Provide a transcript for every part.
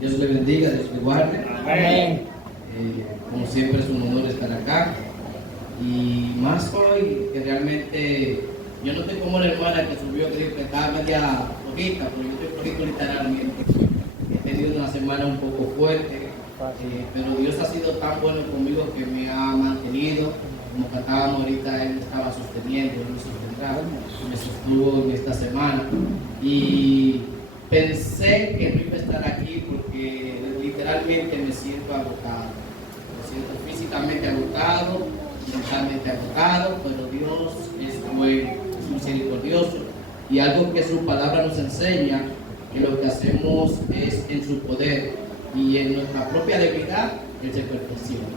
Dios le bendiga, Dios le guarde. Amén. Como siempre es un honor estar acá. Y más hoy, que realmente yo no estoy como la hermana que subió, que dijo que estaba media flojita, pero yo estoy flojito literalmente. He tenido una semana un poco fuerte, pero Dios ha sido tan bueno conmigo que me ha mantenido. Como cantábamos ahorita, Él me estaba sosteniendo, Él me sostendrá, me sostuvo en esta semana. Y pensé que no iba a estar aquí porque literalmente me siento agotado. Me siento físicamente agotado, mentalmente agotado, pero Dios es bueno, es misericordioso. Y algo que su palabra nos enseña, que lo que hacemos es en su poder y en nuestra propia debilidad, Él se perfecciona.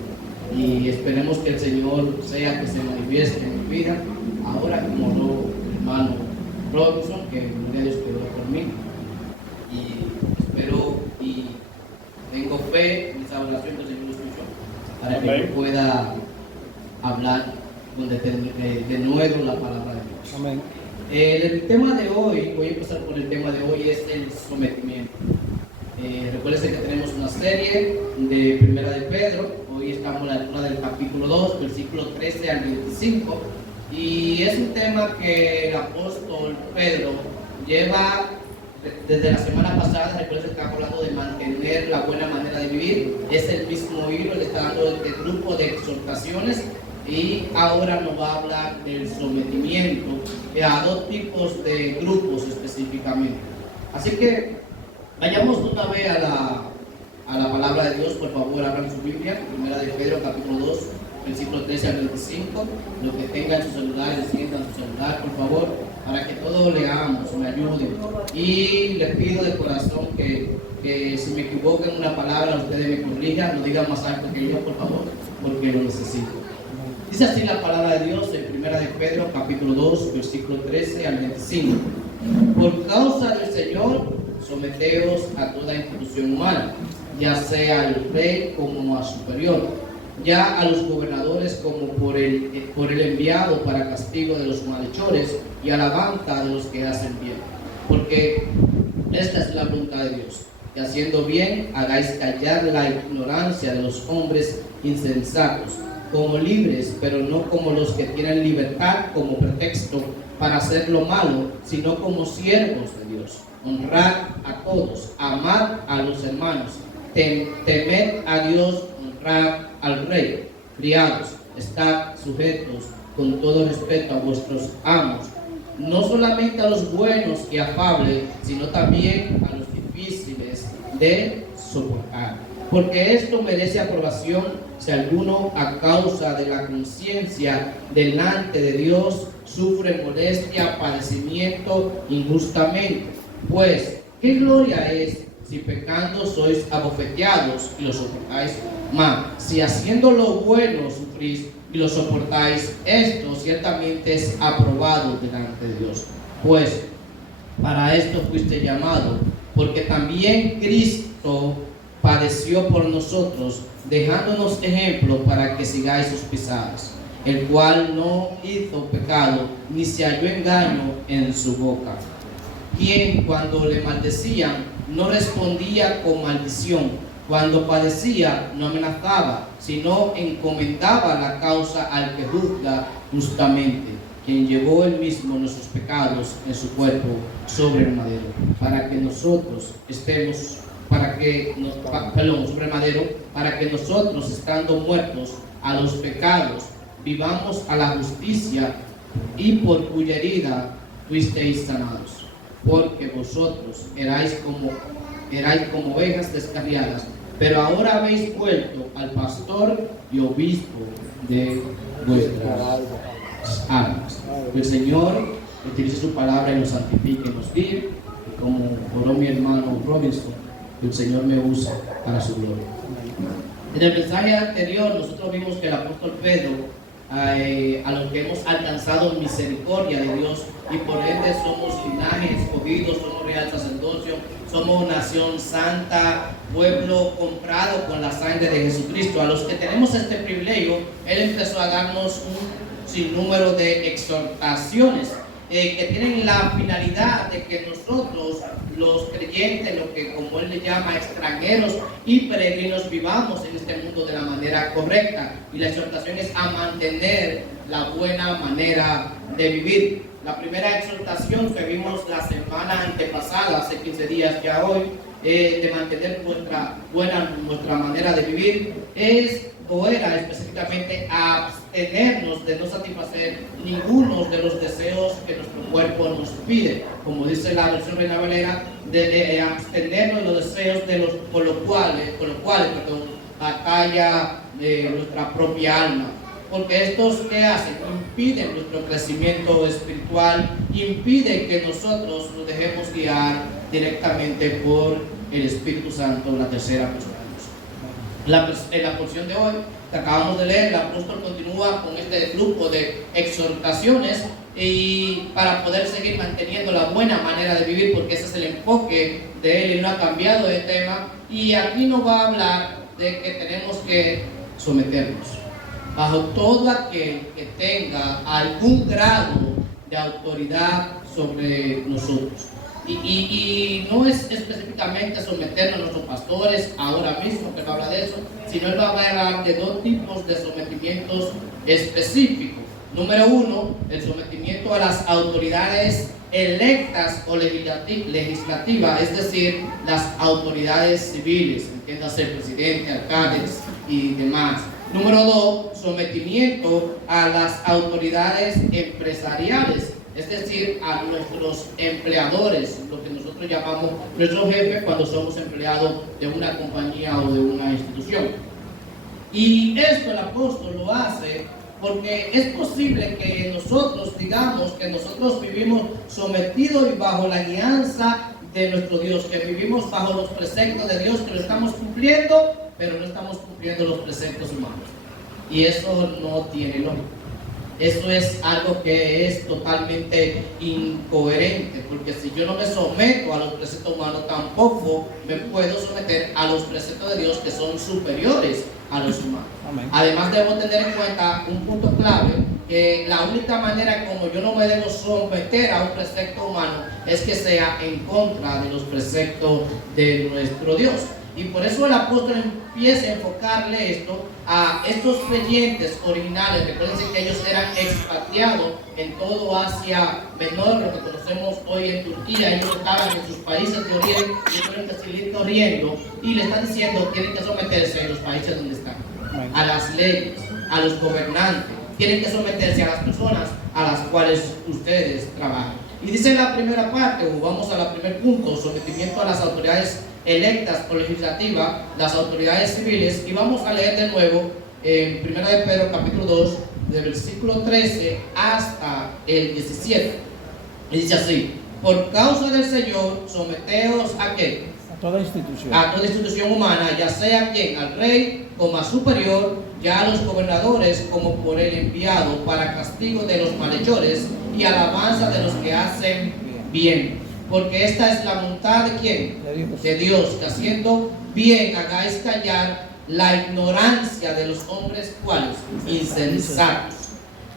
Y esperemos que el Señor sea que se manifieste en mi vida, ahora como lo hermano Robinson, que gloria a Dios quedó por mí. Y espero y tengo fe en esa oración que el Señor escuchó, para que yo pueda hablar de nuevo la palabra de Dios. Amén. El tema de hoy, voy a empezar por el tema de hoy, es el sometimiento. Recuerden que tenemos una serie de Primera de Pedro. Hoy estamos en la lectura del capítulo 2, versículo 13 al 25. Y es un tema que el apóstol Pedro lleva desde la semana pasada. Recuerden que estamos hablando de mantener la buena manera de vivir. Es el mismo hilo, le está dando este grupo de exhortaciones. Y ahora nos va a hablar del sometimiento a dos tipos de grupos específicamente. Así que vayamos de una vez a la palabra de Dios. Por favor, abran su Biblia, Primera de Pedro, capítulo 2, versículo 13 al 25. Los que tengan su celular, enciendan su celular, por favor, para que todos leamos, me ayuden. Y les pido de corazón que si me equivoco en una palabra, ustedes me corrijan, lo digan más alto que yo, por favor, porque lo necesito. Dice así la palabra de Dios en Primera de Pedro, capítulo 2, versículo 13 al 25. Por causa del Señor, someteos a toda institución humana, ya sea al rey como a superior, ya a los gobernadores como por el enviado para castigo de los malhechores y alabanza de los que hacen bien. Porque esta es la voluntad de Dios, que haciendo bien hagáis callar la ignorancia de los hombres insensatos, como libres, pero no como los que tienen libertad como pretexto para hacer lo malo, sino como siervos de Dios. Honrad a todos, amad a los hermanos, temed a Dios, honrad al rey. Criados, estad sujetos con todo respeto a vuestros amos, no solamente a los buenos y afables, sino también a los difíciles de soportar. Porque esto merece aprobación si alguno, a causa de la conciencia delante de Dios, sufre molestia, padecimiento injustamente. Pues, ¿qué gloria es si pecando sois abofeteados y lo soportáis? Mas, si haciendo lo bueno sufrís y lo soportáis, esto ciertamente es aprobado delante de Dios. Pues, para esto fuiste llamado, porque también Cristo padeció por nosotros, dejándonos ejemplo para que sigáis sus pisadas, el cual no hizo pecado, ni se halló engaño en su boca, quien cuando le maldecían no respondía con maldición, cuando padecía no amenazaba, sino encomendaba la causa al que juzga justamente, quien llevó él mismo nuestros pecados en su cuerpo sobre el madero, para que nosotros estemos sobre el madero, para que nosotros, estando muertos a los pecados, vivamos a la justicia, y por cuya herida fuisteis sanados. Porque vosotros erais como ovejas descarriadas, pero ahora habéis vuelto al pastor y obispo de vuestras almas. Que el Señor utilice su palabra y nos santifique y nos guíe, y como oró mi hermano Robinson, que el Señor me usa para su gloria. En el mensaje anterior nosotros vimos que el apóstol Pedro, a los que hemos alcanzado misericordia de Dios y por ende somos linaje escogido, somos real sacerdocio, somos nación santa, pueblo comprado con la sangre de Jesucristo. A los que tenemos este privilegio, Él empezó a darnos un sinnúmero de exhortaciones que tienen la finalidad de que nosotros, los creyentes, lo que como él le llama extranjeros y peregrinos, vivamos en este mundo de la manera correcta. Y la exhortación es a mantener la buena manera de vivir. La primera exhortación que vimos la semana antepasada, hace 15 días ya hoy, de mantener nuestra manera de vivir, era específicamente abstenernos de no satisfacer ninguno de los deseos que nuestro cuerpo nos pide, como dice la versión Reina Valera, de abstenernos de los deseos con los cuales batalla nuestra propia alma. Porque estos, ¿qué hacen? Impiden nuestro crecimiento espiritual, impiden que nosotros nos dejemos guiar directamente por el Espíritu Santo, la tercera persona. En la porción de hoy que acabamos de leer, el apóstol continúa con este grupo de exhortaciones y para poder seguir manteniendo la buena manera de vivir, porque ese es el enfoque de él y no ha cambiado de tema. Y aquí nos va a hablar de que tenemos que someternos bajo todo aquel que tenga algún grado de autoridad sobre nosotros. Y no es específicamente someternos a nuestros pastores ahora mismo, que no habla de eso, sino él va a hablar de dos tipos de sometimientos específicos. Número uno, el sometimiento a las autoridades electas o legislativas, es decir, las autoridades civiles, entiéndase presidente, alcaldes y demás. Número dos, sometimiento a las autoridades empresariales, es decir, a nuestros empleadores, lo que nosotros llamamos nuestros jefes cuando somos empleados de una compañía o de una institución. Y esto el apóstol lo hace porque es posible que nosotros digamos que nosotros vivimos sometidos y bajo la guianza de nuestro Dios, que vivimos bajo los preceptos de Dios, que lo estamos cumpliendo, pero no estamos cumpliendo los preceptos humanos. Y eso no tiene lógica. Eso es algo que es totalmente incoherente, porque si yo no me someto a los preceptos humanos, tampoco me puedo someter a los preceptos de Dios, que son superiores a los humanos. Amén. Además, debo tener en cuenta un punto clave, que la única manera como yo no me debo someter a un precepto humano es que sea en contra de los preceptos de nuestro Dios. Y por eso el apóstol empieza a enfocarle esto a estos creyentes originales. Recuerden que ellos eran expatriados en todo Asia Menor, lo que conocemos hoy en Turquía. Ellos estaban en sus países de origen y tuvieron que seguir corriendo. Y le están diciendo que tienen que someterse en los países donde están, a las leyes, a los gobernantes. Tienen que someterse a las personas a las cuales ustedes trabajan. Y dice en la primera parte, o vamos al primer punto, sometimiento a las autoridades electas o legislativas, las autoridades civiles, y vamos a leer de nuevo en 1 de Pedro capítulo 2, del versículo 13 hasta el 17. Y dice así: por causa del Señor, someteos a ¿qué? A toda institución humana, ya sea quien, al rey como a superior, ya a los gobernadores como por él enviado, para castigo de los malhechores y alabanza de los que hacen bien. Porque esta es la voluntad de ¿quién? De Dios, que haciendo bien hagáis callar la ignorancia de los hombres, ¿cuáles? Insensatos.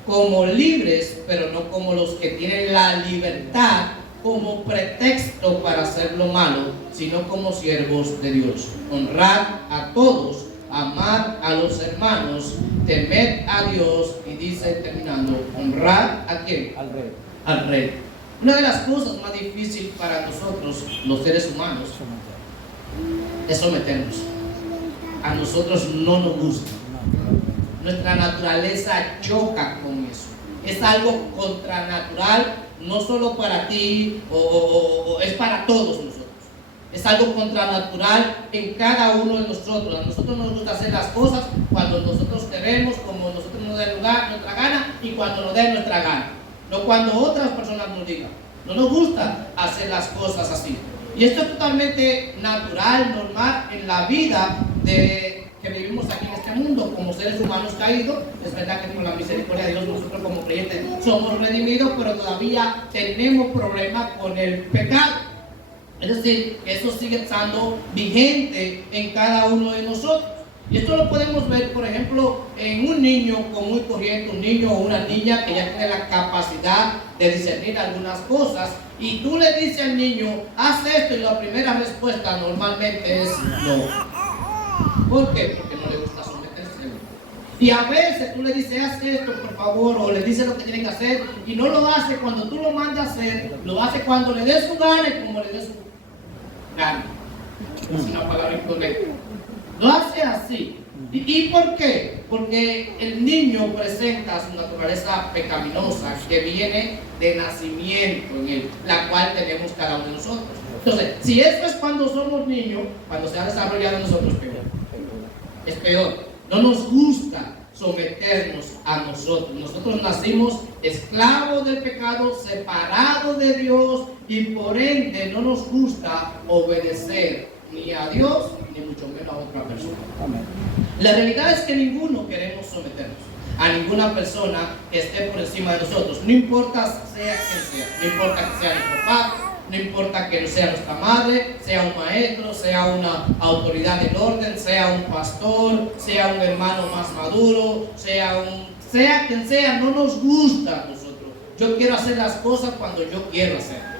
Como libres, pero no como los que tienen la libertad como pretexto para hacer lo malo, sino como siervos de Dios. Honrad a todos, amad a los hermanos, temed a Dios, y dice terminando, honrad ¿a quién? Al rey. Al rey. Una de las cosas más difíciles para nosotros, los seres humanos, es someternos. A nosotros no nos gusta. Nuestra naturaleza choca con eso. Es algo contranatural, no solo para ti, o es para todos nosotros. Es algo contranatural en cada uno de nosotros. A nosotros nos gusta hacer las cosas cuando nosotros queremos, como nosotros nos dé nuestra gana y cuando nos dé nuestra gana. No cuando otras personas nos digan. No nos gusta hacer las cosas así. Y esto es totalmente natural, normal en la vida que vivimos aquí en este mundo como seres humanos caídos. Es verdad que con la misericordia de Dios nosotros como creyentes somos redimidos, pero todavía tenemos problemas con el pecado. Es decir, eso sigue estando vigente en cada uno de nosotros. Y esto lo podemos ver, por ejemplo, en un niño común y corriente, un niño o una niña que ya tiene la capacidad de discernir algunas cosas, y tú le dices al niño, haz esto, y la primera respuesta normalmente es no. ¿Por qué? Porque no le gusta someterse. Y a veces tú le dices, haz esto, por favor, o le dices lo que tiene que hacer, y no lo hace cuando tú lo mandas a hacer, lo hace cuando le des su gana y como le des su gana. Es una palabra incorrecta. Lo hace así. ¿Y por qué? Porque el niño presenta su naturaleza pecaminosa que viene de nacimiento en él, la cual tenemos cada uno de nosotros. Entonces, si eso es cuando somos niños, cuando se ha desarrollado en nosotros, peor. Es peor. No nos gusta someternos a nosotros. Nosotros nacimos esclavos del pecado, separados de Dios, y por ende no nos gusta obedecer ni a Dios, ni mucho menos a otra persona. Amén. La realidad es que ninguno queremos someternos a ninguna persona que esté por encima de nosotros. No importa sea quien sea, no importa que sea nuestro padre, no importa que sea nuestra madre, sea un maestro, sea una autoridad del orden, sea un pastor, sea un hermano más maduro, sea quien sea, no nos gusta a nosotros. Yo quiero hacer las cosas cuando yo quiero hacerlas,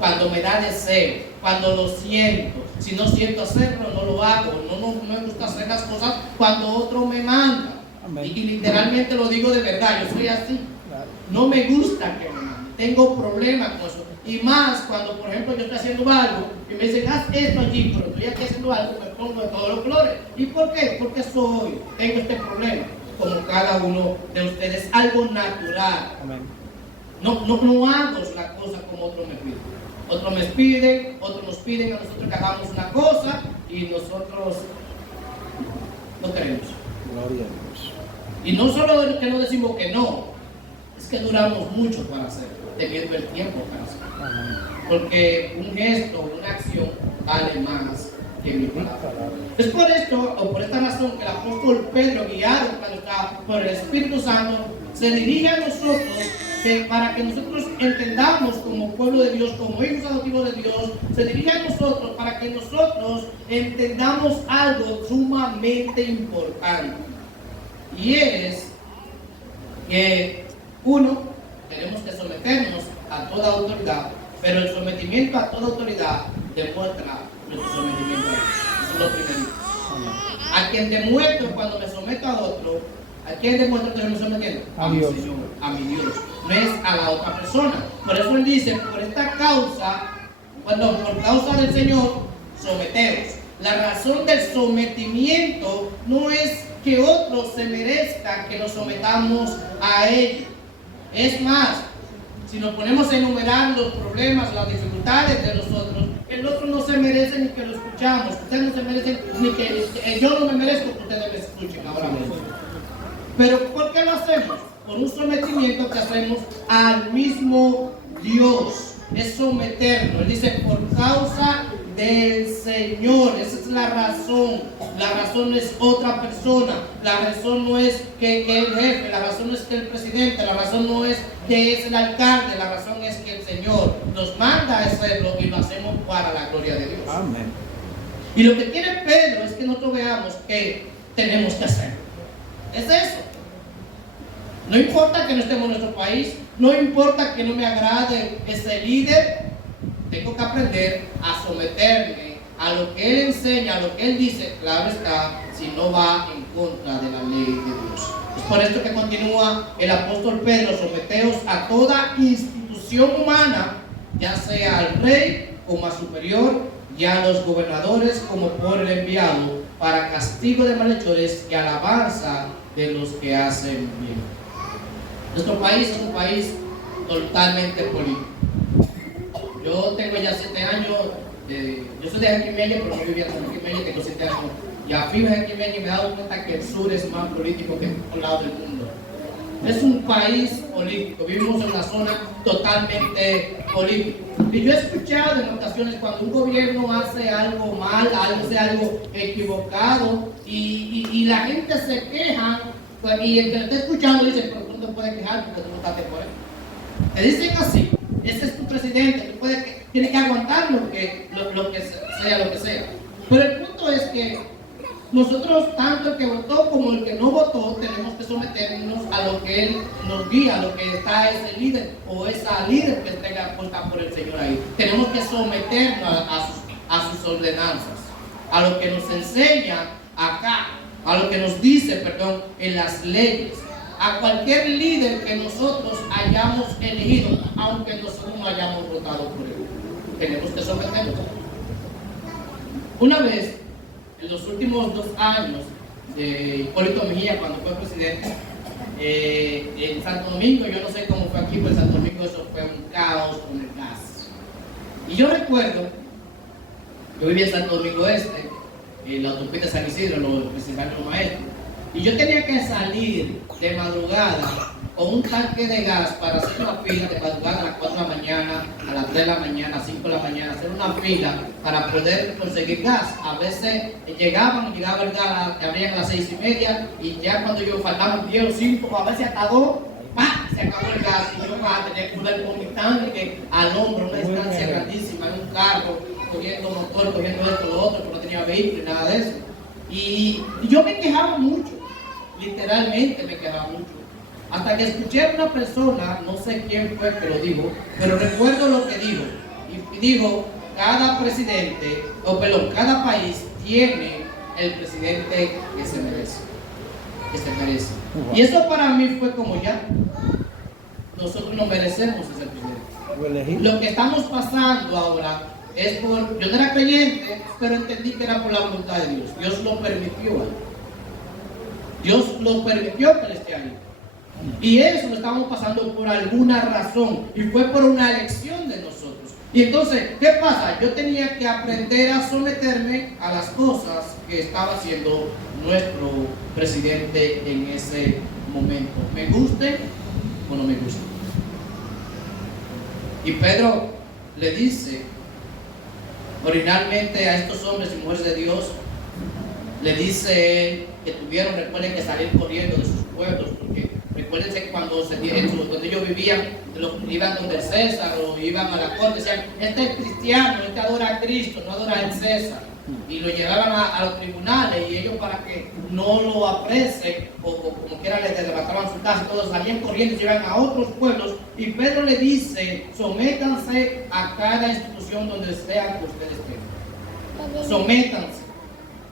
cuando me da deseo, cuando lo siento. Si no siento hacerlo, no lo hago. No me gusta hacer las cosas cuando otro me manda. Y literalmente lo digo de verdad, yo soy así. No me gusta que me manden. Tengo problemas con eso. Y más cuando, por ejemplo, yo estoy haciendo algo y me dicen, haz esto allí, pero estoy aquí haciendo algo, me pongo de todos los colores. ¿Y por qué? Porque tengo este problema. Como cada uno de ustedes, algo natural. No hago la cosa como otro me pide. Otros nos piden a nosotros que hagamos una cosa y nosotros no queremos. Gloria a Dios. Y no solo que no decimos que no, es que duramos mucho para hacerlo, teniendo el tiempo para hacerlo. Porque un gesto, una acción vale más que mi palabra. Es por esto, o por esta razón, que el apóstol Pedro, guiado por el Espíritu Santo, se dirige a nosotros para que nosotros entendamos como pueblo de Dios, como hijos adoptivos de Dios, se dirige a nosotros para que nosotros entendamos algo sumamente importante. Y es que, uno, tenemos que someternos a toda autoridad, pero el sometimiento a toda autoridad demuestra nuestro sometimiento a Dios. Eso es lo primero. A quien demuestro cuando me someto a otro, ¿a quién demuestro que estoy sometiendo? A mi Señor, a mi Dios. No es a la otra persona. Por eso él dice, por causa del Señor, someteos. La razón del sometimiento no es que otro se merezca que nos sometamos a ellos. Es más, si nos ponemos a enumerar los problemas, las dificultades de nosotros, el otro no se merece ni que lo escuchamos. Ustedes no se merecen ni que yo no me merezco que ustedes me escuchen ahora mismo. Pero ¿por qué lo hacemos? Por un sometimiento que hacemos al mismo Dios. Es someternos. Él dice, por causa del Señor. Esa es la razón. La razón no es otra persona. La razón no es que el jefe. La razón no es que el presidente. La razón no es que es el alcalde. La razón es que el Señor nos manda a hacerlo y lo hacemos para la gloria de Dios. Amén. Y lo que quiere Pedro es que nosotros veamos que tenemos que hacerlo. Es eso. No importa que no estemos en nuestro país, no importa que no me agrade ese líder, tengo que aprender a someterme a lo que él enseña, a lo que él dice, claro está, si no va en contra de la ley de Dios. Es por esto que continúa el apóstol Pedro, someteos a toda institución humana, ya sea al rey como a superior, y a los gobernadores como por el enviado, para castigo de malhechores y alabanza de los que hacen bien. Nuestro país es un país totalmente político. Yo tengo ya 7 años, yo soy de Jaquimeño, pero no vivía en Jaquimeño, tengo 7 años. Ya fui a Jaquimeño y me he dado cuenta que el sur es más político que en otro lado del mundo. Es un país político, vivimos en una zona totalmente política. Y yo he escuchado en ocasiones cuando un gobierno hace algo mal, hace algo equivocado, y la gente se queja, y el que lo está escuchando dice, pero tú no te puedes quejar porque tú no estás por él. Te dicen así, ese es tu presidente, tú tienes que aguantar lo que sea. Pero el punto es que nosotros, tanto el que votó como el que no votó, tenemos que someternos a lo que Él nos guía, a lo que está ese líder o esa líder que tenga puesta por el Señor ahí. Tenemos que someternos a sus ordenanzas, a lo que nos enseña acá, a lo que nos dice, perdón, en las leyes, a cualquier líder que nosotros hayamos elegido, aunque nosotros no hayamos votado por él. Tenemos que someternos. Una vez, en los últimos 2 años de Hipólito Mejía, cuando fue presidente, en Santo Domingo, yo no sé cómo fue aquí, pero en Santo Domingo eso fue un caos con el gas. Y yo recuerdo, yo vivía en Santo Domingo Este, en la autopista San Isidro, los principales maestros, y yo tenía que salir de madrugada con un tanque de gas para hacer una fila de madrugada a las 4 de la mañana, a las 3 de la mañana, a las 5 de la mañana, hacer una fila para poder conseguir gas. A veces llegaba el gas, abrían a las 6:30 y ya cuando yo faltaban 10 o 5, a veces hasta 2, ¡pah!, se acabó el gas y yo tenía que poner con mi tanque al hombro, una distancia grandísima, en un carro, cogiendo motor, cogiendo esto, lo otro, porque no tenía vehículo y nada de eso. Y yo me quejaba mucho, literalmente me quejaba mucho. Hasta que escuché a una persona, no sé quién fue que lo dijo, pero recuerdo lo que dijo. Y dijo, cada presidente, cada país tiene el presidente que se merece. Y eso para mí fue como ya, nosotros no merecemos ese presidente. Lo que estamos pasando ahora es por, yo no era creyente, pero entendí que era por la voluntad de Dios. Dios lo permitió. Dios lo permitió que él esté ahí. Y eso lo estamos pasando por alguna razón. Y fue por una elección de nosotros. Y entonces, ¿qué pasa? Yo tenía que aprender a someterme a las cosas que estaba haciendo nuestro presidente en ese momento. ¿Me guste o no me guste? Y Pedro le dice, originalmente a estos hombres y mujeres de Dios, le dice él que recuerden que salir corriendo de sus pueblos, porque recuérdense que cuando ellos vivían, iban donde el César o iban a la corte, decían, este es cristiano, este adora a Cristo, no adora al César. Y lo llevaban a los tribunales y ellos, para que no lo apresen o como quiera, les levantaban su casa y todos salían corriendo y se iban a otros pueblos. Y Pedro le dice, sométanse a cada institución donde sea que ustedes estén. Sométanse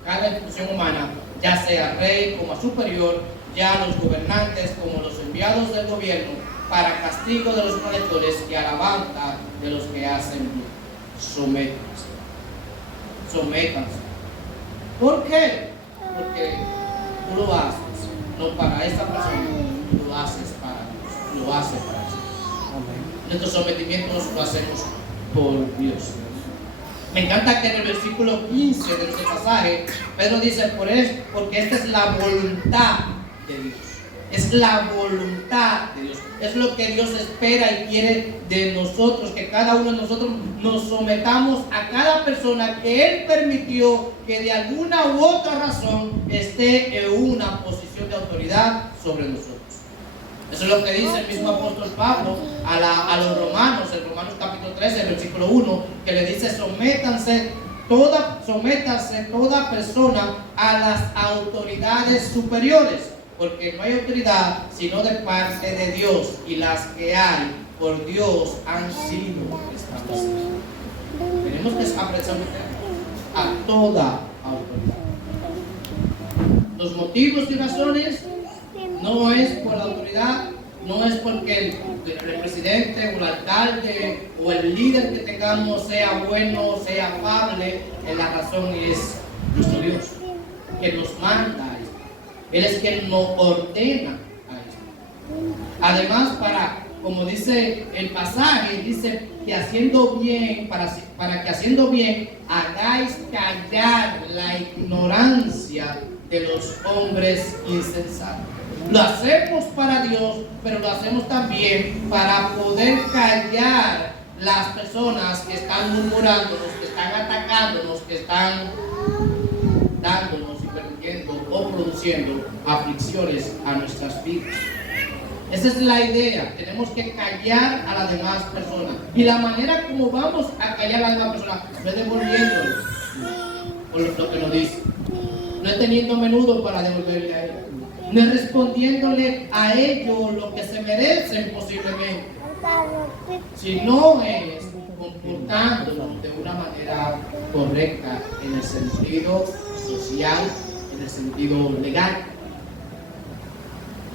a cada institución humana, ya sea rey como a superior, ya los gobernantes como los enviados del gobierno, para castigo de los malhechores y alabanza de los que hacen bien. Sométanse. ¿Por qué? Porque tú lo haces no para esa persona, tú lo haces para Dios, lo haces para Dios. Nuestro sometimiento nosotros lo hacemos por Dios. Me encanta que en el versículo 15 de este pasaje Pedro dice, porque esta es la voluntad de Dios. Es la voluntad de Dios. Es lo que Dios espera y quiere de nosotros, que cada uno de nosotros nos sometamos a cada persona que Él permitió que de alguna u otra razón esté en una posición de autoridad sobre nosotros. Eso es lo que dice el mismo apóstol Pablo a los romanos, en Romanos capítulo 13, versículo 1, que le dice, sométanse toda persona a las autoridades superiores, porque no hay autoridad sino de parte de Dios, y las que hay por Dios han sido establecidas. Tenemos que someternos a toda autoridad. Los motivos y razones no es por la autoridad, no es porque el presidente o el alcalde o el líder que tengamos sea bueno, sea afable. La razón es nuestro Dios, que nos manda a esto. Él es quien nos ordena a esto. Además, como dice el pasaje, dice que haciendo bien, para que haciendo bien hagáis callar la ignorancia de los hombres insensatos. Lo hacemos para Dios, pero lo hacemos también para poder callar las personas que están murmurándonos, que están atacándonos, que están dándonos y permitiendo o produciendo aflicciones a nuestras vidas. Esa es la idea. Tenemos que callar a las demás personas. Y la manera como vamos a callar a las demás personas no es devolviéndoles por lo que nos dicen. No no es teniendo a menudo para devolverle a ellos, no es respondiéndole a ellos lo que se merecen posiblemente, sino es comportándonos de una manera correcta en el sentido social, en el sentido legal.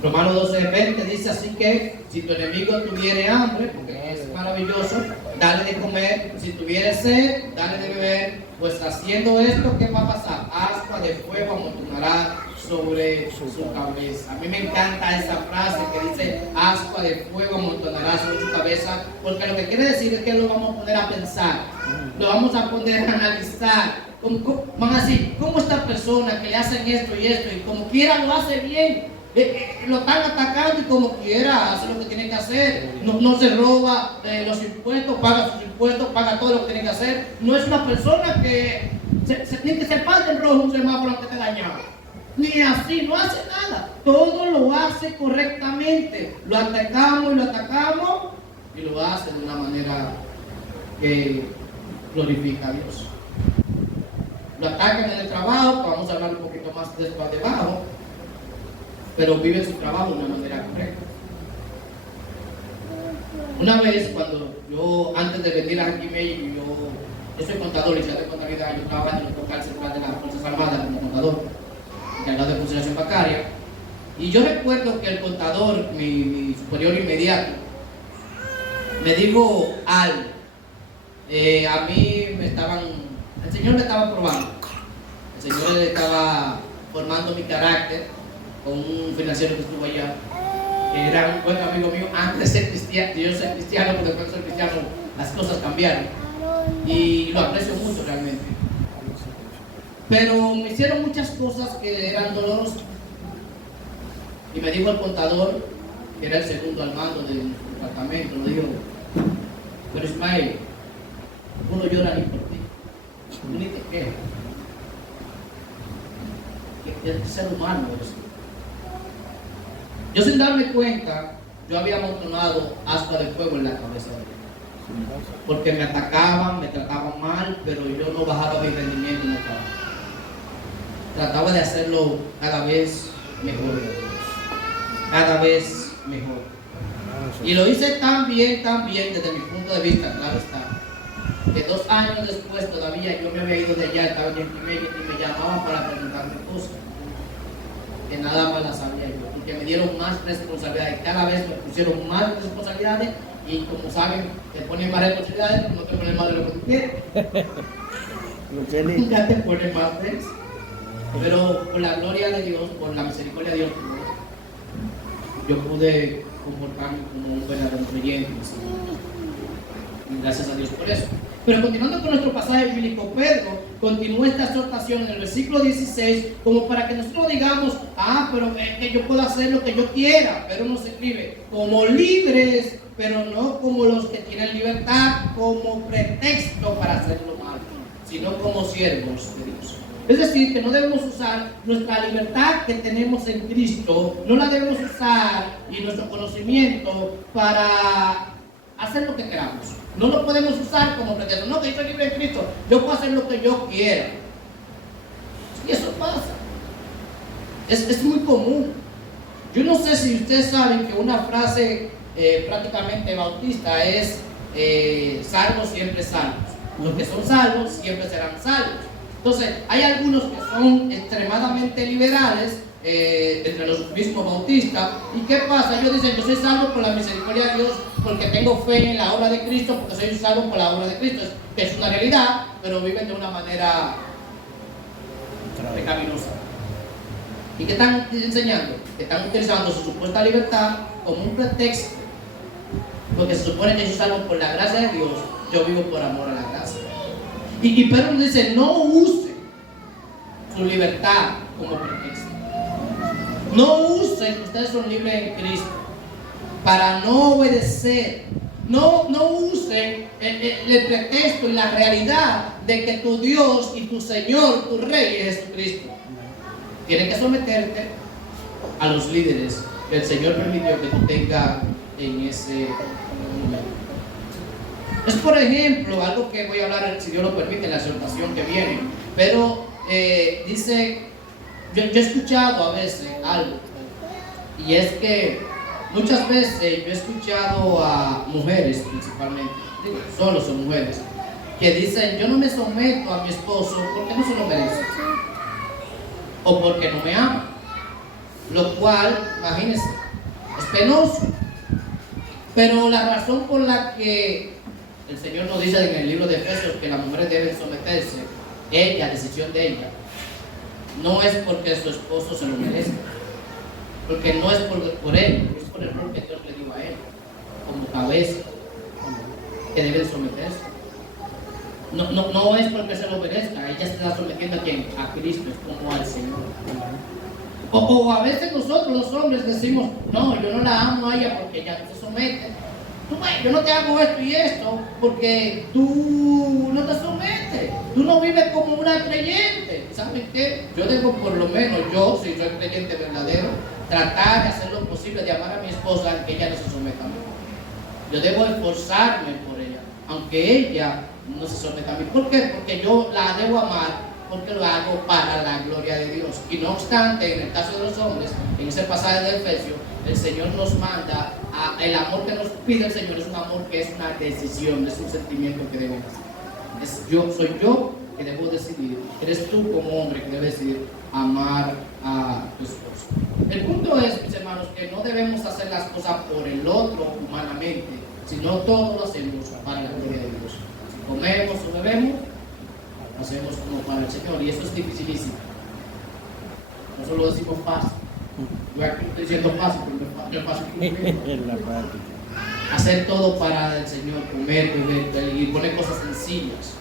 Romanos 12:20 dice así que si tu enemigo tuviere hambre, porque es maravilloso, dale de comer; si tuviere sed, dale de beber, pues haciendo esto, ¿qué va a pasar? Ascua de fuego amontonará sobre su cabeza. A mí me encanta esa frase que dice ascua de fuego amontonará sobre su cabeza, porque lo que quiere decir es que lo vamos a poner a pensar, lo vamos a poner a analizar. Van a decir, ¿cómo esta persona que le hacen esto y como quiera lo hace bien? Lo están atacando y como quiera hace lo que tiene que hacer, no se roba los impuestos, paga sus impuestos, paga todo lo que tiene que hacer. No es una persona que se parte en rojo un semáforo que te dañaba, ni así, no hace nada, todo lo hace correctamente. Lo atacamos y lo hace de una manera que glorifica a Dios. Lo atacan en el trabajo, que vamos a hablar un poquito más de esto abajo, pero vive su trabajo de una manera correcta. Una vez, cuando yo, antes de venir a Jiménez, yo soy contador, licenciado de contabilidad, yo trabajaba en el local central de las Fuerzas Armadas como contador, encargado de funcionación bancaria, y yo recuerdo que el contador, mi superior inmediato, me dijo algo. A mí el Señor me estaba probando, el Señor le estaba formando mi carácter, con un financiero que estuvo allá, que era un buen amigo mío antes de ser cristiano. Yo soy cristiano, pero después de ser cristiano las cosas cambiaron y lo aprecio mucho realmente. Pero me hicieron muchas cosas que eran dolorosas, y me dijo el contador, que era el segundo al mando del departamento, me dijo, pero Ismael, uno llora ni por ti, ni te quejas, que el ser humano eres tú. Yo, sin darme cuenta, yo había amontonado ascua de fuego en la cabeza de ellos, porque me atacaban, me trataban mal, pero yo no bajaba mi rendimiento en el trabajo. Trataba de hacerlo cada vez mejor, cada vez mejor. Y lo hice tan bien desde mi punto de vista, claro está, que 2 años después todavía yo me había ido de allá, estaba en Jiménez, y me llamaban para preguntarme cosas que nada más las sabía yo, porque me dieron más responsabilidades, cada vez me pusieron más responsabilidades, y como saben, te ponen más responsabilidades, pero no te ponen más de lo que tú quieres. Nunca te ponen más de eso. Pero por la gloria de Dios, por la misericordia de Dios, yo pude comportarme como un verdadero creyente. Y gracias a Dios por eso. Pero continuando con nuestro pasaje bíblico, Pedro continúa esta exhortación en el versículo 16, como para que nosotros digamos, pero que yo puedo hacer lo que yo quiera. Pero nos escribe, como libres, pero no como los que tienen libertad como pretexto para hacer lo malo, sino como siervos de Dios. Es decir, que no debemos usar nuestra libertad que tenemos en Cristo, no la debemos usar y nuestro conocimiento para hacer lo que queramos. No lo podemos usar como pretexto. No, que yo soy libre en Cristo, yo puedo hacer lo que yo quiera. Y eso pasa. Es muy común. Yo no sé si ustedes saben que una frase prácticamente bautista es salvos siempre salvos. Los que son salvos siempre serán salvos. Entonces, hay algunos que son extremadamente liberales entre los mismos bautistas. ¿Y qué pasa? Ellos dicen, yo soy salvo por la misericordia de Dios, porque tengo fe en la obra de Cristo, porque soy salvo por la obra de Cristo. Es una realidad, pero viven de una manera pecaminosa. ¿Y qué están enseñando? Que están utilizando su supuesta libertad como un pretexto, porque se supone que yo salvo por la gracia de Dios, yo vivo por amor a la gracia. Y Pedro nos dice, no use su libertad como pretexto. No usen que ustedes son libres en Cristo para no obedecer. No usen el pretexto y la realidad de que tu Dios y tu Señor, tu Rey es Jesucristo. Tienes que someterte a los líderes que el Señor permitió que tú tengas en ese momento. Es, por ejemplo, algo que voy a hablar, si Dios lo permite, en la exhortación que viene. Pero dice Yo he escuchado a veces algo, y es que muchas veces yo he escuchado a mujeres principalmente, digo, solo son mujeres, que dicen: yo no me someto a mi esposo porque no se lo merece, o porque no me ama. Lo cual, imagínense, es penoso. Pero la razón por la que el Señor nos dice en el libro de Efesios que las mujeres deben someterse, ella, decisión de ella, no es porque su esposo se lo merezca, porque no es por él, es por el rol que Dios le dio a él, como cabeza, que deben someterse. No es porque se lo merezca, ella se está sometiendo a quién, a Cristo, es como al Señor. O a veces nosotros los hombres decimos: no, yo no la amo a ella porque ella no se somete. Yo no te hago esto y esto porque tú no te sometes. Tú no vives como una creyente. ¿Saben qué? Yo debo, por lo menos yo, si soy creyente verdadero, tratar de hacer lo posible de amar a mi esposa aunque ella no se someta a mí. Yo debo esforzarme por ella, aunque ella no se someta a mí. ¿Por qué? Porque yo la debo amar, porque lo hago para la gloria de Dios. Y no obstante, en el caso de los hombres, en ese pasaje de Efesios, el Señor nos manda, el amor que nos pide el Señor es un amor que es una decisión, es un sentimiento que debemos hacer. Soy yo que debo decidir, eres tú como hombre que debes decidir amar a tu esposo. El punto es, mis hermanos, que no debemos hacer las cosas por el otro humanamente, sino todo lo hacemos para la gloria de Dios. Si comemos o bebemos, hacemos como para el Señor, y eso es dificilísimo. No solo decimos fácil. Yo aquí estoy diciendo fácil, pero no es fácil en la práctica. Hacer todo para el Señor, comer, beber y poner cosas sencillas.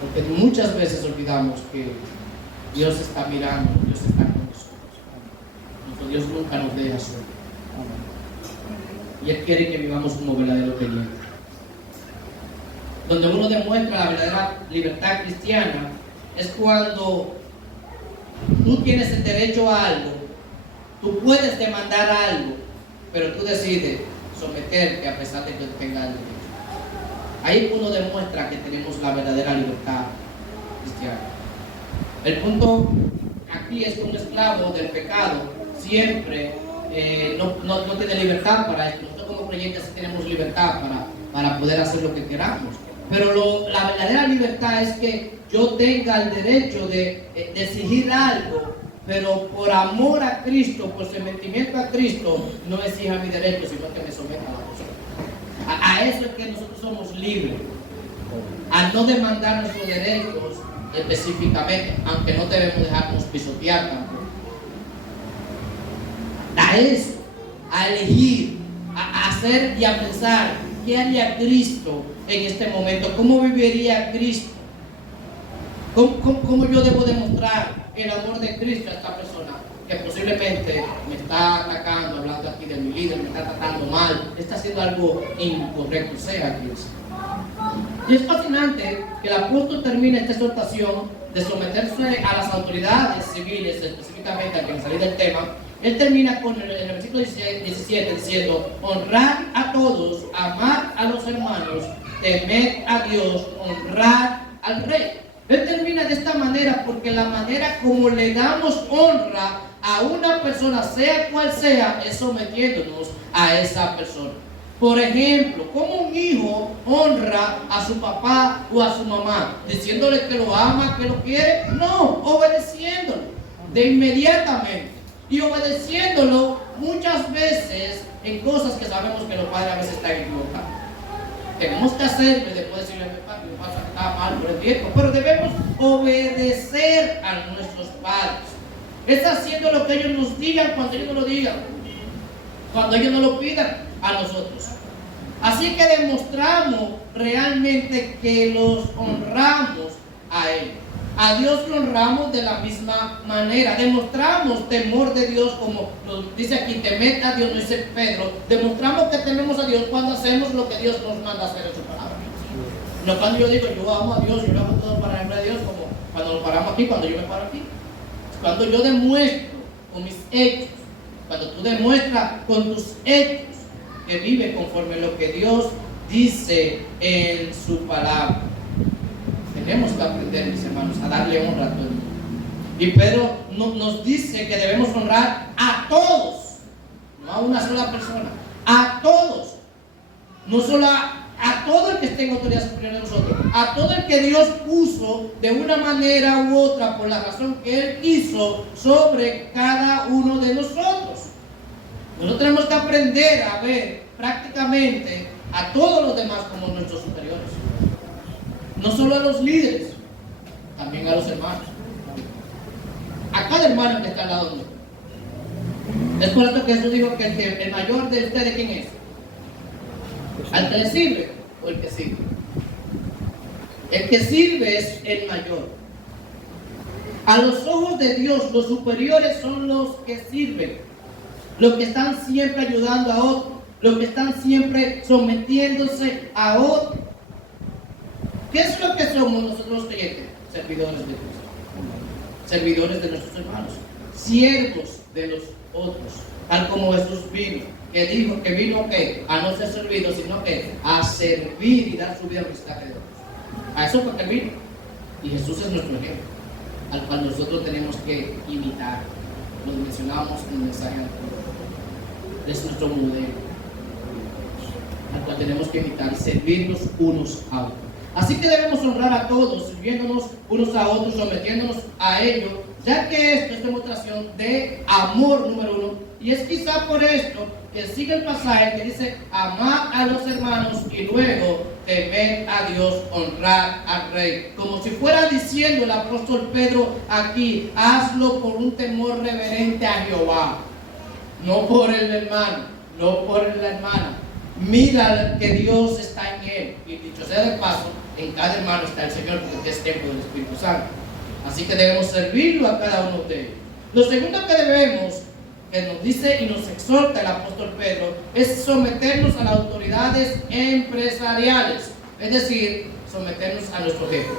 Porque muchas veces olvidamos que Dios está mirando, Dios está con nosotros. Nuestro Dios nunca nos deja solos. Y Él quiere que vivamos como verdaderos creyentes. Donde uno demuestra la verdadera libertad cristiana es cuando tú tienes el derecho a algo, tú puedes demandar algo, pero tú decides someterte a pesar de que tengas el derecho. Ahí uno demuestra que tenemos la verdadera libertad cristiana. El punto aquí es que un esclavo del pecado siempre no tiene libertad para esto. Nosotros como creyentes sí tenemos libertad para poder hacer lo que queramos. Pero la verdadera libertad es que yo tenga el derecho de exigir algo, pero por amor a Cristo, por sometimiento a Cristo, no exija mi derecho, sino que me someta a la persona. A eso es que nosotros somos libres, a no demandar nuestros derechos específicamente, aunque no debemos dejarnos pisotear tampoco. A eso, a elegir, a hacer y a pensar: ¿qué haría Cristo en este momento? ¿Cómo viviría Cristo? ¿Cómo yo debo demostrar el amor de Cristo a esta persona que posiblemente me está atacando, hablando aquí de mi líder, me está tratando mal, está haciendo algo incorrecto, sea Dios? Y es fascinante que el apóstol termine esta exhortación de someterse a las autoridades civiles, específicamente al que salir del tema. Él termina con el versículo 17 diciendo: honrad a todos, amad a los hermanos, temed a Dios, honrad al rey. Él termina de esta manera porque la manera como le damos honra a una persona, sea cual sea, es sometiéndonos a esa persona. Por ejemplo, ¿cómo un hijo honra a su papá o a su mamá? ¿Diciéndole que lo ama, que lo quiere? No, obedeciéndolo de inmediatamente. Y obedeciéndolo muchas veces en cosas que sabemos que los padres a veces están equivocados. Tenemos que hacerlo y después decirle: mi papá está mal por el tiempo. Pero debemos obedecer a nuestros padres. Es haciendo lo que ellos nos digan cuando ellos no lo digan, cuando ellos no lo pidan a nosotros. Así que demostramos realmente que los honramos a Él. A Dios lo honramos de la misma manera. Demostramos temor de Dios, como lo dice aquí: temed a Dios, no dice Pedro. Demostramos que tememos a Dios cuando hacemos lo que Dios nos manda hacer en su palabra. No cuando yo digo: yo amo a Dios, yo lo hago todo para la gloria de Dios, como cuando nos paramos aquí, cuando yo me paro aquí. Cuando yo demuestro con mis hechos, cuando tú demuestras con tus hechos que vive conforme lo que Dios dice en su palabra. Tenemos que aprender, mis hermanos, a darle honra a todo el mundo. Y Pedro nos dice que debemos honrar a todos, no a una sola persona, a todos, no solo a todo el que esté en autoridad superior de nosotros, a todo el que Dios puso de una manera u otra por la razón que Él quiso sobre cada uno de nosotros. Nosotros tenemos que aprender a ver prácticamente a todos los demás como nuestros superiores, no solo a los líderes, también a los hermanos, a cada hermano que está al lado de nosotros. Es por esto que Jesús dijo que el mayor de ustedes, ¿quién es? ¿Al que le sirve o el que sirve? El que sirve es el mayor. A los ojos de Dios, los superiores son los que sirven, los que están siempre ayudando a otros, los que están siempre sometiéndose a otros. ¿Qué es lo que somos nosotros los creyentes? Servidores de Cristo, servidores de nuestros hermanos, siervos de los otros, tal como Jesús vino, que dijo que vino a no ser servido, sino que a servir y dar su vida al rescate de otros. A eso fue que vino. Y Jesús es nuestro ejemplo, al cual nosotros tenemos que imitar. Lo mencionamos en el mensaje anterior. Es nuestro modelo, al cual tenemos que imitar y servirnos unos a otros. Así que debemos honrar a todos, sirviéndonos unos a otros, sometiéndonos a ellos, ya que esto es demostración de amor número uno. Y es quizá por esto que sigue el pasaje que dice: amad a los hermanos y luego temed a Dios, honrar al Rey. Como si fuera diciendo el apóstol Pedro aquí: hazlo por un temor reverente a Jehová, no por el hermano, no por la hermana. Mira que Dios está en él. Y dicho sea de paso, en cada hermano está el Señor, porque es templo del Espíritu Santo. Así que debemos servirlo a cada uno de ellos. Lo segundo que debemos, que nos dice y nos exhorta el apóstol Pedro, es someternos a las autoridades empresariales, es decir, someternos a nuestro jefe.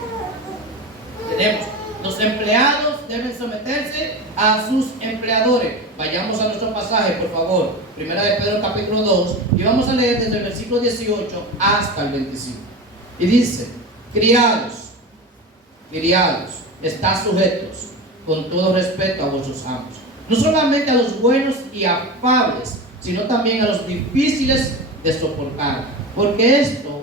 Los empleados deben someterse a sus empleadores. Vayamos a nuestro pasaje, por favor. Primera de Pedro capítulo 2, y vamos a leer desde el versículo 18 hasta el 25. Y dice: criados, estad sujetos con todo respeto a vuestros amos, no solamente a los buenos y afables, sino también a los difíciles de soportar, porque esto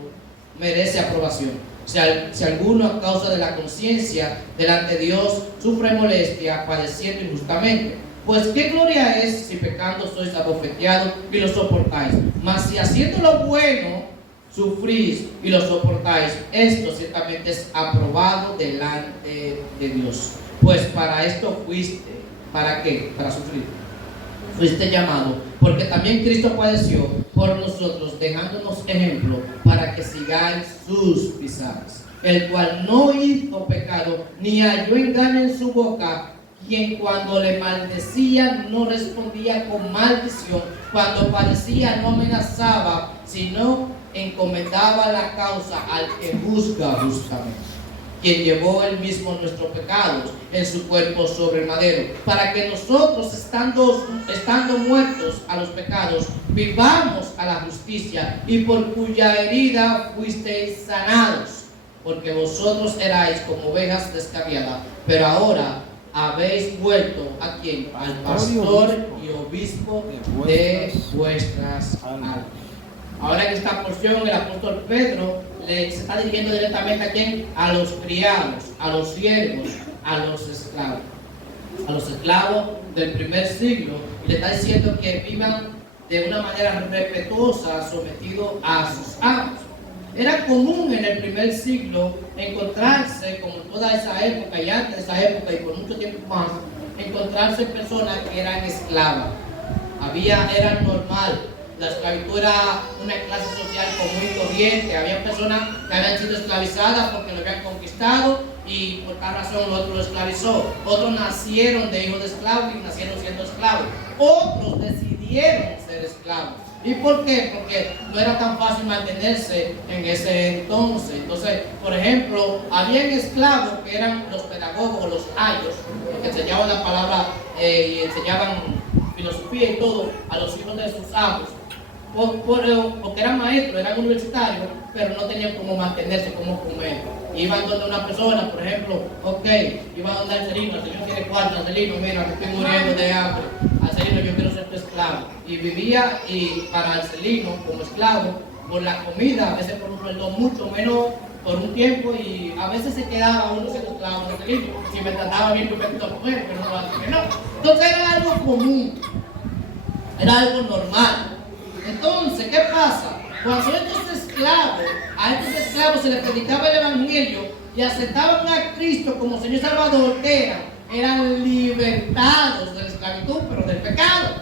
merece aprobación. Si alguno a causa de la conciencia delante de Dios sufre molestia, padeciendo injustamente, pues qué gloria es si pecando sois abofeteados y lo soportáis. Mas si haciendo lo bueno sufrís y lo soportáis, esto ciertamente es aprobado delante de Dios. Pues para esto fuiste. ¿Para qué? Para sufrir. Fuiste llamado, porque también Cristo padeció por nosotros, dejándonos ejemplo para que sigáis sus pisadas, el cual no hizo pecado, ni halló engaño en su boca, quien cuando le maldecían no respondía con maldición, cuando padecía no amenazaba, sino encomendaba la causa al que juzga justamente, quien llevó él mismo nuestros pecados en su cuerpo sobre el madero, para que nosotros, estando muertos a los pecados, vivamos a la justicia, y por cuya herida fuisteis sanados, porque vosotros erais como ovejas descarriadas, pero ahora habéis vuelto ¿a quién? Al pastor y obispo de vuestras almas. Ahora en esta porción el apóstol Pedro se está dirigiendo directamente ¿a quién? A los criados, a los siervos, a los esclavos. A los esclavos del primer siglo, y le está diciendo que vivan de una manera respetuosa, sometidos a sus amos. Era común en el primer siglo encontrarse, como en toda esa época y antes de esa época y por mucho tiempo más, encontrarse personas que eran esclavas. Era normal. La esclavitud era una clase social común y corriente. Había personas que habían sido esclavizadas porque lo habían conquistado y por tal razón el otro lo esclavizó. Otros nacieron de hijos de esclavos y nacieron siendo esclavos. Otros decidieron ser esclavos. ¿Y por qué? Porque no era tan fácil mantenerse en ese entonces. Entonces, por ejemplo, habían esclavos que eran los pedagogos, los ayos, que enseñaban la palabra y enseñaban filosofía y todo a los hijos de sus amos. porque eran maestros, eran universitarios, pero no tenían cómo mantenerse, cómo comer. Iban donde una persona, por ejemplo, iban donde Arcelino quiere cuarto, Arcelino, mira, me estoy muriendo de hambre, Arcelino, yo quiero ser tu esclavo. Y vivía para Arcelino como esclavo, por la comida, a veces por un sueldo mucho menos por un tiempo, y a veces se quedaba uno siendo esclavo de Arcelino, si me trataba bien, yo me a comer, pero no así que no. Entonces era algo común, era algo normal. Entonces, ¿qué pasa? Cuando a estos esclavos se les predicaba el evangelio y aceptaban a Cristo como Señor Salvador, eran libertados de la esclavitud, pero del pecado.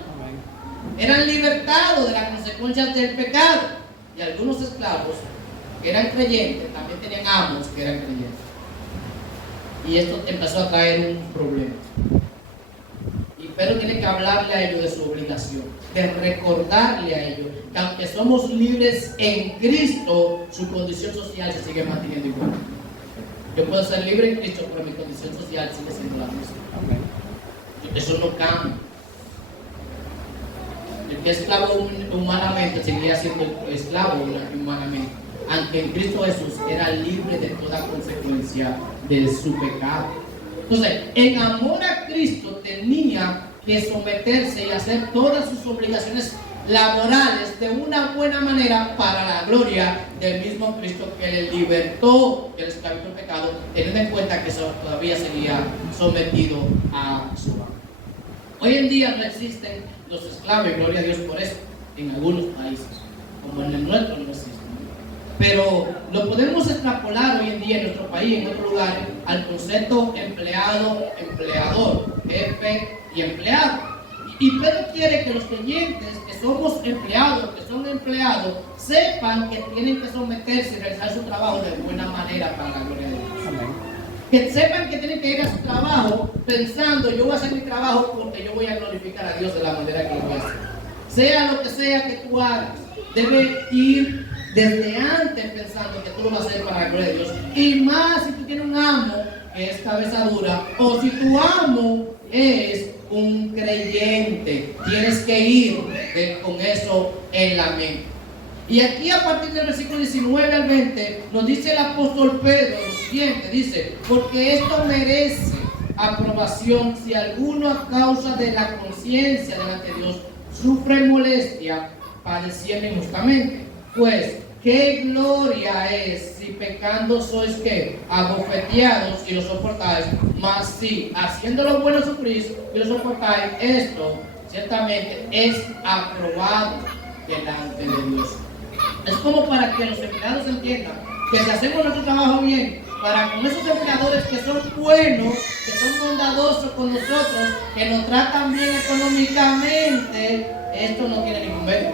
Eran libertados de las consecuencias del pecado. Y algunos esclavos que eran creyentes también tenían amos que eran creyentes. Y esto empezó a traer un problema. Pero tiene que hablarle a ellos de su obligación, de recordarle a ellos que aunque somos libres en Cristo, su condición social se sigue manteniendo igual. Yo puedo ser libre en Cristo, pero mi condición social sigue siendo la misma. Eso no cambia. El que es esclavo humanamente seguía siendo esclavo humanamente, aunque en Cristo Jesús era libre de toda consecuencia de su pecado. Entonces, en amor a Cristo tenía que someterse y hacer todas sus obligaciones laborales de una buena manera para la gloria del mismo Cristo que le libertó del esclavitud del pecado, teniendo en cuenta que todavía seguía sometido a su amo. Hoy en día no existen los esclavos, y gloria a Dios por eso, en algunos países, como en el nuestro no existe. Pero lo podemos extrapolar hoy en día en nuestro país, en otros lugares, al concepto empleado-empleador, jefe y empleado. Y Pedro quiere que los creyentes que somos empleados, que son empleados, sepan que tienen que someterse y realizar su trabajo de buena manera para la gloria de Dios. Amén. Que sepan que tienen que ir a su trabajo pensando, yo voy a hacer mi trabajo porque yo voy a glorificar a Dios de la manera que lo voy a hacer. Sea lo que sea que tú hagas, debe ir desde antes pensando que tú lo vas a hacer para la gloria de Dios. Y más si tú tienes un amo que es cabeza dura, o si tu amo es un creyente, tienes que ir con eso en la mente. Y aquí a partir del versículo 19 al 20 nos dice el apóstol Pedro lo siguiente, dice: porque esto merece aprobación si alguno a causa de la conciencia delante de Dios sufre molestia padeciendo injustamente. Pues, ¿qué gloria es si pecando sois abofeteados y lo soportáis? Mas si haciendo lo bueno sufrís y lo soportáis, esto ciertamente es aprobado delante de Dios. Es como para que los empleados entiendan que si hacemos nuestro trabajo bien, para con esos empleadores que son buenos, que son bondadosos con nosotros, que nos tratan bien económicamente, esto no tiene ningún mérito.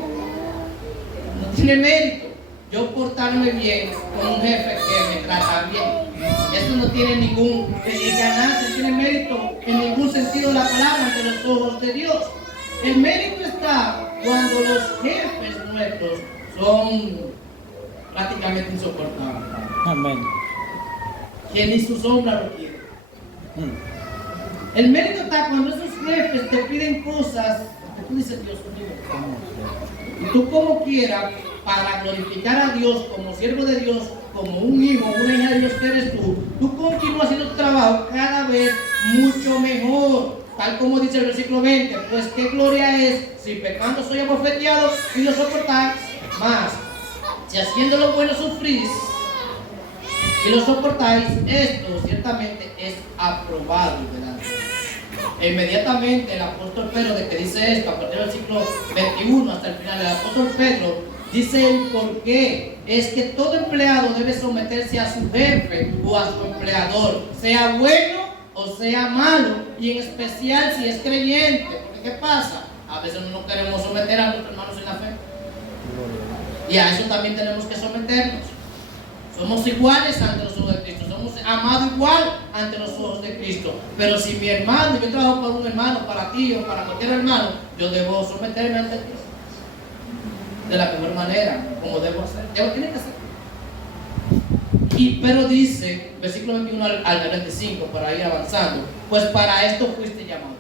No tiene mérito yo portarme bien con un jefe que me trata bien. Eso no tiene ningún ganancia, no tiene mérito en ningún sentido de la palabra ante los ojos de Dios. El mérito está cuando los jefes nuestros son prácticamente insoportables. Amén. Que ni su sombra lo quiere. El mérito está cuando esos jefes te piden cosas que tú dices, Dios mío. Y tú como quieras, para glorificar a Dios como siervo de Dios, como un hijo, una hija de Dios que eres tú continúas haciendo tu trabajo cada vez mucho mejor. Tal como dice el versículo 20, pues qué gloria es si pecando soy abofeteado y lo soportáis. Más, si haciendo lo bueno sufrís y lo soportáis, esto ciertamente es aprobado delante de Dios. E inmediatamente el apóstol Pedro, de que dice esto, a partir del versículo 21 hasta el final, el apóstol Pedro dice el por qué. Es que todo empleado debe someterse a su jefe o a su empleador, sea bueno o sea malo, y en especial si es creyente. Porque ¿qué pasa? A veces no queremos someter a nuestros hermanos en la fe. Y a eso también tenemos que someternos. Somos iguales ante los ojos de Cristo, somos amados igual ante los ojos de Cristo. Pero si mi hermano, yo trabajo para un hermano, para ti o para cualquier hermano, yo debo someterme ante Cristo de la mejor manera, como debo hacer. Tiene que hacer. Y pero dice, versículo 21 al 25, para ir avanzando, pues para esto fuiste llamado.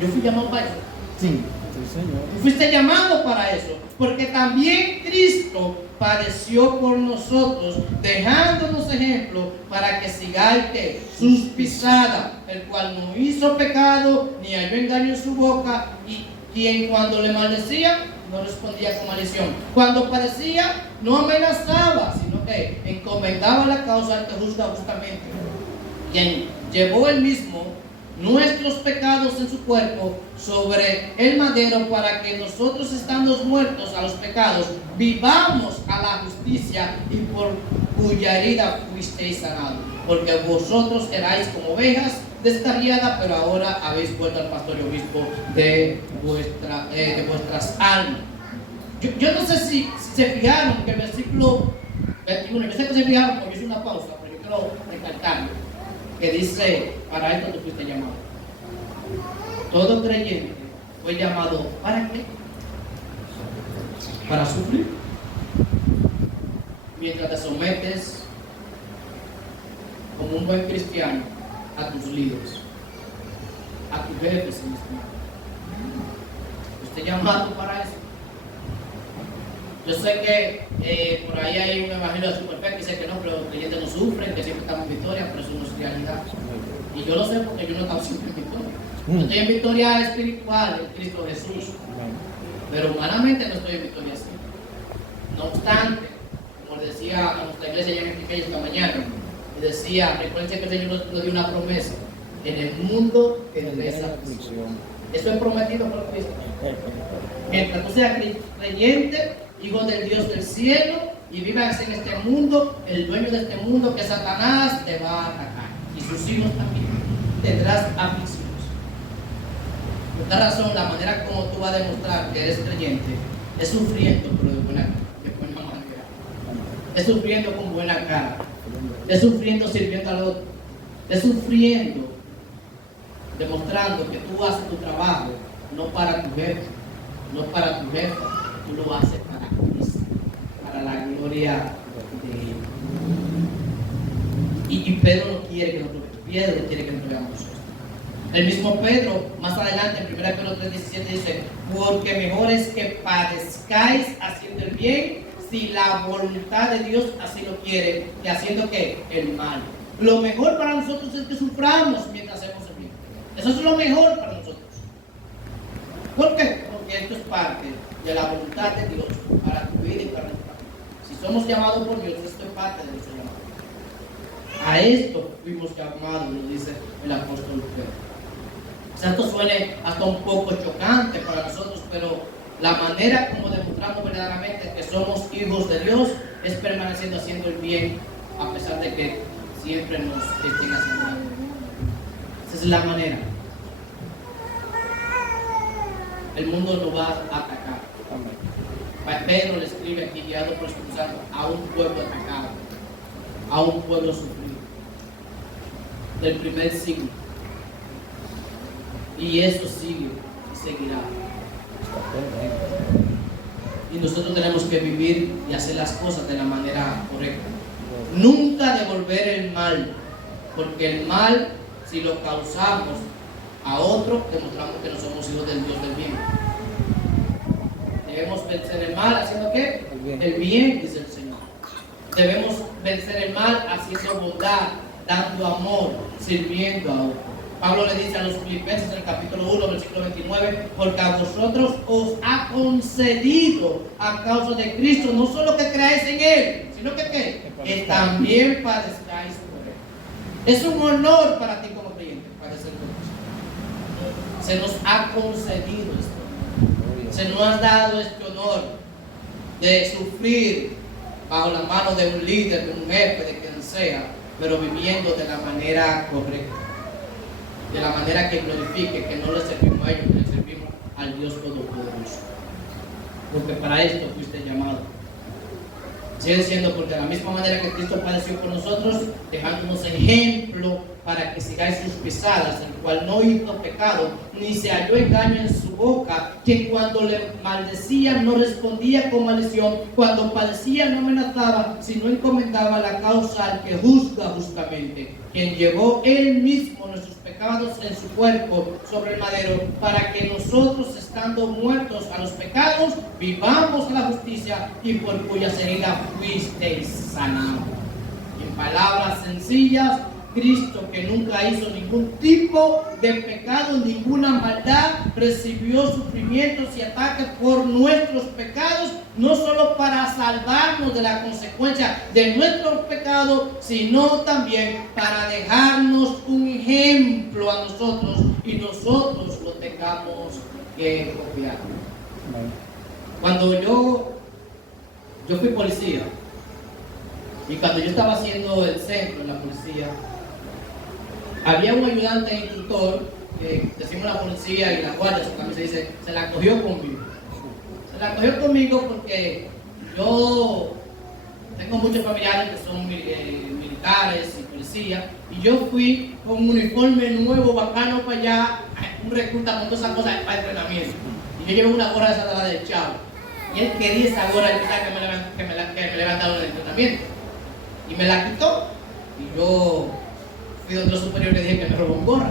Yo fui llamado para eso. Sí. Sí, Señor. Fuiste llamado para eso, porque también Cristo padeció por nosotros, dejándonos ejemplo para que sigáis sus pisadas, el cual no hizo pecado, ni halló engaño en su boca, y quien cuando le maldecía, no respondía con maldición. Cuando padecía, no amenazaba, sino que encomendaba la causa al que juzga justamente, quien llevó él mismo nuestros pecados en su cuerpo sobre el madero, para que nosotros, estando muertos a los pecados, vivamos a la justicia, y por cuya herida fuisteis sanados. Porque vosotros erais como ovejas descarriadas, pero ahora habéis vuelto al pastor y obispo de vuestras almas. Yo no sé si se fijaron que el versículo 21, yo sé que se fijaron porque hice una pausa, pero yo quiero recalcarlo, que dice: para esto tú fuiste llamado. Todo creyente fue llamado, ¿para qué? Para sufrir. Mientras te sometes como un buen cristiano a tus líderes, a tus jefes, en este momento. Fuiste llamado para eso. Yo sé que por ahí hay un evangelio de superfe que dice que no, pero los creyentes no sufren, que siempre estamos en victoria, pero eso no es realidad. Y yo lo sé porque yo no estaba siempre en victoria. Yo estoy en victoria espiritual en Cristo Jesús, pero humanamente no estoy en victoria así. No obstante, como decía a nuestra iglesia ya en Enrique esta mañana, y decía: recuerden que el Señor nos dio una promesa: en el mundo tendréis aflicción. Eso es prometido por Cristo. Mientras tú seas creyente, hijo del Dios del cielo, y vivas en este mundo, el dueño de este mundo, que es Satanás, te va a atacar, y sus hijos también. Tendrás aflicciones. Por esta razón, la manera como tú vas a demostrar que eres creyente es sufriendo, pero de buena manera. Es sufriendo con buena cara. Es sufriendo sirviendo al otro. Es sufriendo, demostrando que tú haces tu trabajo no para tu jefe, no para tu jefa, tú lo haces para Cristo, para la gloria de Él. Y Pedro no quiere que nosotros veamos esto. El mismo Pedro, más adelante, en 1 Pedro 3:17, dice: porque mejor es que padezcáis haciendo el bien, si la voluntad de Dios así lo quiere, que haciendo ¿qué? El mal. Lo mejor para nosotros es que suframos mientras hacemos el bien. Eso es lo mejor para nosotros. ¿Por qué? Porque esto es parte de la voluntad de Dios para tu vida y para nuestra vida. Si somos llamados por Dios, esto es parte de nuestro llamado. A esto fuimos llamados, lo dice el apóstol Pedro. O sea, esto suene hasta un poco chocante para nosotros, pero la manera como demostramos verdaderamente que somos hijos de Dios es permaneciendo haciendo el bien, a pesar de que siempre nos estén haciendo mal. Esa es la manera. El mundo nos va a atacar. Pedro le escribe aquí, guiado por el Espíritu Santo, a un pueblo atacado, a un pueblo sufrido, del primer siglo. Y eso sigue y seguirá. Y nosotros tenemos que vivir y hacer las cosas de la manera correcta. Nunca devolver el mal, porque el mal, si lo causamos a otro, demostramos que no somos hijos del Dios del bien. Debemos vencer el mal haciendo ¿qué? El bien, dice el Señor. Debemos vencer el mal haciendo bondad, dando amor, sirviendo a otros. Pablo le dice a los Filipenses en el capítulo 1, versículo 29: porque a vosotros os ha concedido a causa de Cristo, no solo que creáis en Él, sino que ¿qué? Que también padezcáis por Él. Es un honor para ti como creyente padecer por Cristo. Se nos ha concedido esto. Se nos ha dado este honor de sufrir bajo la mano de un líder, de un jefe, de quien sea, pero viviendo de la manera correcta, de la manera que glorifique, que no le servimos a ellos, que le servimos al Dios Todopoderoso. Porque para esto fuiste llamado. Sigue diciendo: porque de la misma manera que Cristo padeció por nosotros, dejándonos ejemplo para que sigáis sus pisadas, el cual no hizo pecado, ni se halló engaño en su boca, quien cuando le maldecía no respondía con maldición, cuando padecía no amenazaba, sino encomendaba la causa al que juzga justamente, quien llevó él mismo nuestros pecados pecados en su cuerpo sobre el madero, para que nosotros, estando muertos a los pecados, vivamos a la justicia, y por cuyas heridas fuisteis sanados. En palabras sencillas, Cristo, que nunca hizo ningún tipo de pecado, ninguna maldad, recibió sufrimientos y ataques por nuestros pecados, no solo para salvarnos de la consecuencia de nuestros pecados, sino también para dejarnos un ejemplo a nosotros y nosotros lo tengamos que copiar. Cuando yo fui policía, y cuando yo estaba haciendo el centro en la policía, había un ayudante instructor, que decimos la policía y la guardia, también se dice, se la cogió conmigo. Se la cogió conmigo porque yo tengo muchos familiares que son militares y policías, y yo fui con un uniforme nuevo, bacano para allá, un recluta con todas esas cosas para entrenamiento. Y yo llevo una gorra de esa de la del Chavo. Y él quería esa gorra, él pensaba que me levantaba en el entrenamiento. Y me la quitó, y yo fui de otro superior y le dije que me robó un gorra.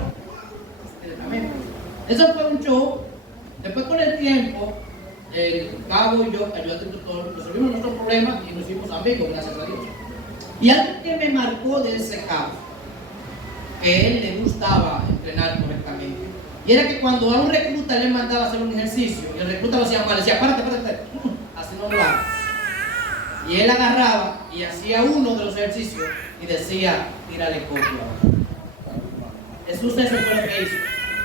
Eso fue un show. Después, con el tiempo, el cabo y yo, ayudante del tutor, resolvimos nuestros problemas y nos hicimos amigos, gracias a Dios. Y algo que me marcó de ese cabo, que a él le gustaba entrenar correctamente, y era que cuando a un recluta le mandaba a hacer un ejercicio, y el recluta lo hacía mal, le decía, párate, así no lo hago. Y él agarraba y hacía uno de los ejercicios y decía, tírale copia. Jesús eso fue lo que hizo.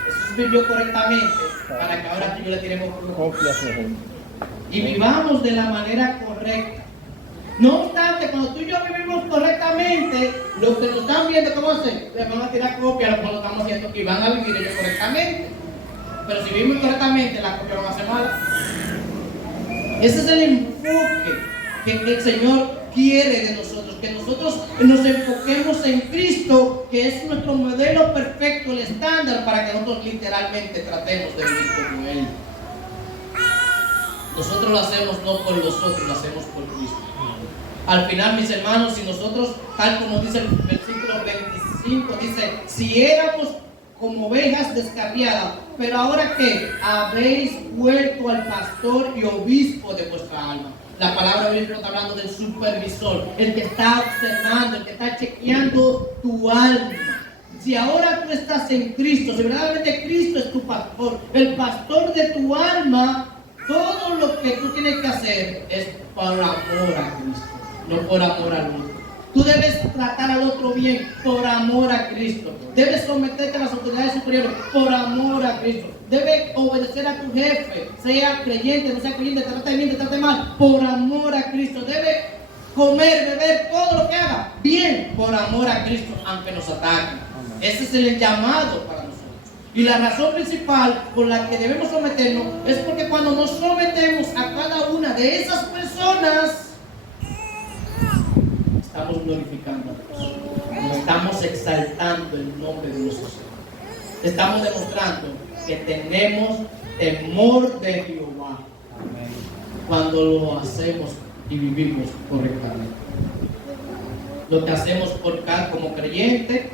Jesús vivió correctamente para que ahora tú y yo le tiremos copia. Y vivamos de la manera correcta. No obstante, cuando tú y yo vivimos correctamente, los que nos están viendo, ¿cómo hacen? Le van a tirar copia a lo que lo estamos haciendo y van a vivir ellos correctamente. Pero si vivimos correctamente, la copia van a hacer mal. Ese es el enfoque que el Señor quiere de nosotros, que nosotros nos enfoquemos en Cristo, que es nuestro modelo perfecto, el estándar, para que nosotros literalmente tratemos de vivir como Él. Nosotros lo hacemos no por los otros, lo hacemos por Cristo. Al final, mis hermanos, si nosotros, tal como dice el versículo 25, dice, si éramos como ovejas descarriadas, pero ahora que habéis vuelto al pastor y obispo de vuestra alma. La palabra obispo está hablando del supervisor, el que está observando, el que está chequeando tu alma. Si ahora tú estás en Cristo, si verdaderamente Cristo es tu pastor, el pastor de tu alma, todo lo que tú tienes que hacer es por amor a Cristo, no por amor al otro. Tú debes tratar al otro bien por amor a Cristo. Debes someterte a las autoridades superiores por amor a Cristo. Debes obedecer a tu jefe, sea creyente, no sea creyente, te trate bien, te trate mal, por amor a Cristo. Debes comer, beber, todo lo que haga bien por amor a Cristo, aunque nos ataquen. Ese es el llamado para nosotros. Y la razón principal por la que debemos someternos es porque cuando nos sometemos a cada una de esas personas, estamos glorificando a Dios, estamos exaltando el nombre de nuestro Señor, estamos demostrando que tenemos temor de Jehová. Amén. Cuando lo hacemos y vivimos correctamente. Lo que hacemos como creyente,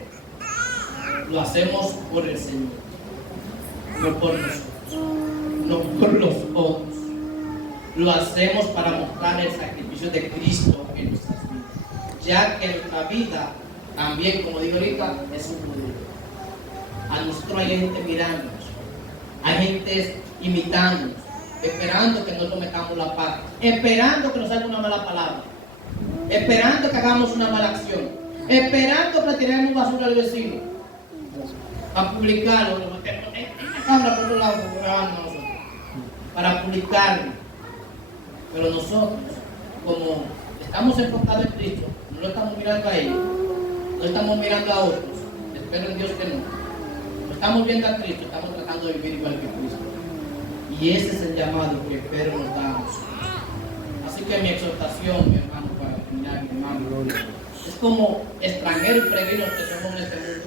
lo hacemos por el Señor, no por nosotros, no por los otros. Lo hacemos para mostrar el sacrificio de Cristo en nuestras vidas, ya que nuestra vida también, como digo ahorita, es un modelo. A nosotros hay gente mirándonos, hay gente imitándonos, esperando que nosotros metamos la pata, esperando que nos salga una mala palabra, esperando que hagamos una mala acción, esperando que tiremos basura al vecino, para publicarlo, la cámara por otro lado, grabando nosotros, para publicarlo. Pero nosotros, como estamos enfocados en Cristo, no lo estamos mirando a ellos, no estamos mirando a otros, espero en Dios que no. No estamos viendo a Cristo, estamos tratando de vivir igual que Cristo. Y ese es el llamado que Pedro nos da a nosotros. Así que mi exhortación, mi hermano, para terminar, mi hermano, es como extranjeros y peregrinos que somos en este mundo.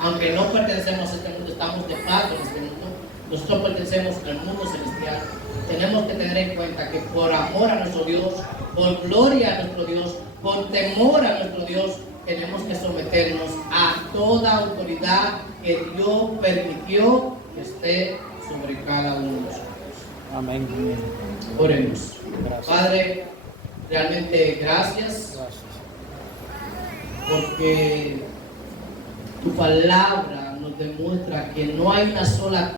Aunque no pertenecemos a este mundo, estamos de paso en este mundo. Nosotros pertenecemos al mundo celestial. Tenemos que tener en cuenta que por amor a nuestro Dios, por gloria a nuestro Dios, por temor a nuestro Dios, tenemos que someternos a toda autoridad que Dios permitió que esté sobre cada uno de nosotros. Amén. Oremos. Gracias. Padre, realmente gracias porque tu palabra nos demuestra que no hay una sola